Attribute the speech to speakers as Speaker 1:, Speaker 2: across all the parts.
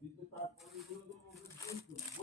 Speaker 1: Vitor tá com o do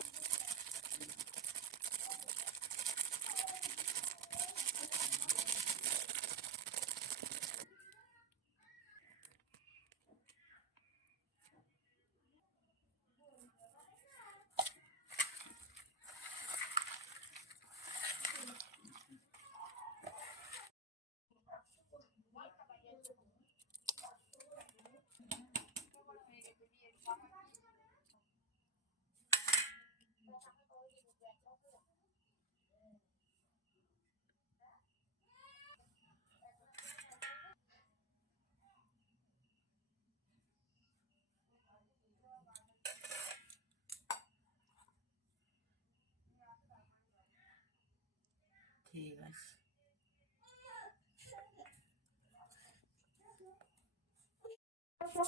Speaker 1: আছে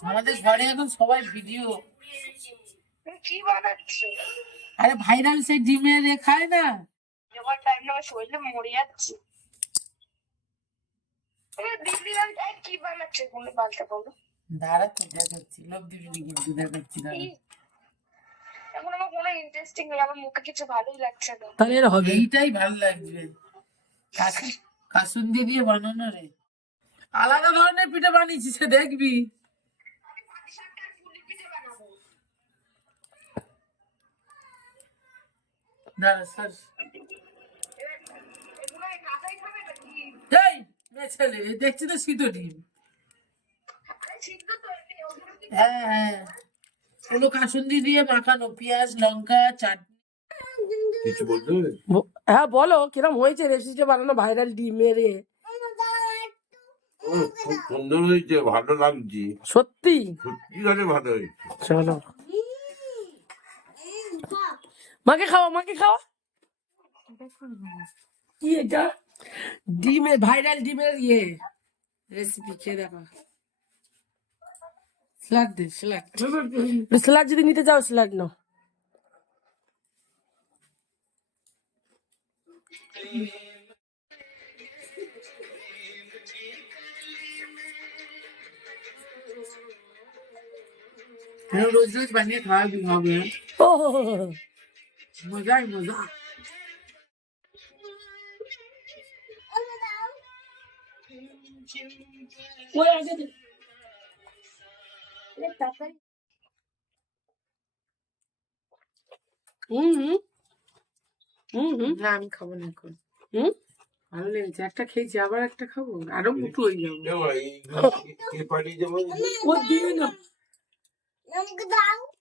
Speaker 1: আমাদের ঘরে এখন সবাই ভিডিও
Speaker 2: কি বানাচ্ছো?
Speaker 1: আরে ভাইরাল সেই ডিমের এ খায় না।
Speaker 2: যখন টাইম না আমার শরীরে মরে যাচ্ছে। এবার দিদি আমি তাই কি বানাচ্ছে কোনো পাল্টা বলো।
Speaker 1: দাঁড়া তো দেখাচ্ছি। লোক দিবি কিন্তু দেখাচ্ছি দাঁড়া।
Speaker 2: এখন আমার কোনো ইন্টারেস্টিং নেই আমার মুখে কিছু ভালোই লাগছে না।
Speaker 3: তাহলে এর হবে।
Speaker 1: এইটাই ভালো লাগবে। কাসুন্দি দিয়ে বানানো রে। আলাদা ধরনের পিঠে বানিয়েছি, সে দেখবি। দাঁড়া দেখছি তো ডিম
Speaker 2: সিদ্ধ কি
Speaker 1: হ্যাঁ হ্যাঁ। কোনো কাসুন্দি দিয়ে মাখানো পেঁয়াজ, লঙ্কা, চাটনি
Speaker 4: কিছু
Speaker 3: হ্যাঁ বলো কিরম হয়েছে রেসিপিটা বানানো? ভাইরাল ডিমের?
Speaker 4: সুন্দর হয়েছে ভালো লাগছে।
Speaker 3: সত্যি?
Speaker 4: সত্যি করে ভালো হয়েছে।
Speaker 3: চলো। মাকে খাওয়া মাকে খাওয়া। কি এটা? ডিমের ভাইরাল ডিমের ইয়ে। রেসিপি খেয়ে দেখো। স্যালাড দে স্যালাড স্যালাড যদি নিতে চাও স্যালাড নাও।
Speaker 1: Hello, just my name, how you
Speaker 3: have
Speaker 1: been? Oh,
Speaker 3: my guy, my
Speaker 2: guy. Oi,
Speaker 3: Ele tá Uhum. হুম হুম।
Speaker 1: না আমি খাব না এখন।
Speaker 3: হুম?
Speaker 1: ভালো লেগেছে। একটা খেয়েছি আবার একটা খাব? আরও মুটু হয়ে যাব।
Speaker 3: ও দিয়ে না
Speaker 2: দাও।